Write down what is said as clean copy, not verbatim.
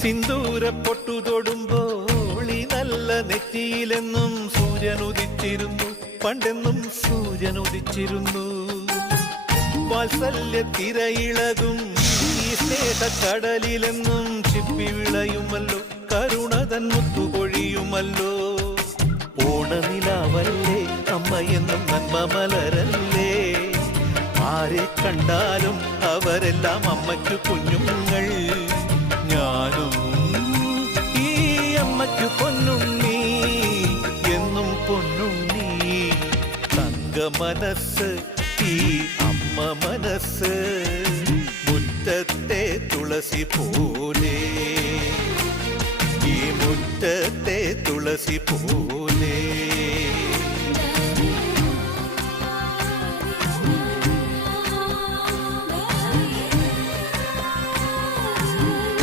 സിന്ദൂര പൊട്ടു തൊടുമ്പോൾ ഈ നല്ല നെറ്റിയിലെന്നും സൂര്യൻ ഉദിച്ചിരുന്നു, പണ്ടെന്നും സൂര്യൻ ഉദിച്ചിരുന്നു. വാത്സല്യ തിരയിളകും ഈ സ്നേഹക്കടലിലെന്നും ചിപ്പി വിളയുമല്ലോ, കരുണതൻ മുത്തുപൊഴിയുമല്ലോ. ഓണനിലാവല്ലേ അമ്മയെന്നും നന്മ മലരല്ലേ, ആരെ കണ്ടാലും അവരെല്ലാം അമ്മയ്ക്കു കുഞ്ഞുങ്ങൾ. ഞാനും ഈ അമ്മയ്ക്കു പൊന്നുണ്ണി, എന്നും പൊന്നുണ്ണി. തങ്ക മനസ്സ് ഈ അമ്മ മനസ്സ്, മുറ്റത്തെ തുളസി പോലെ, ഈ മുറ്റത്തെ തുളസി പോലെ.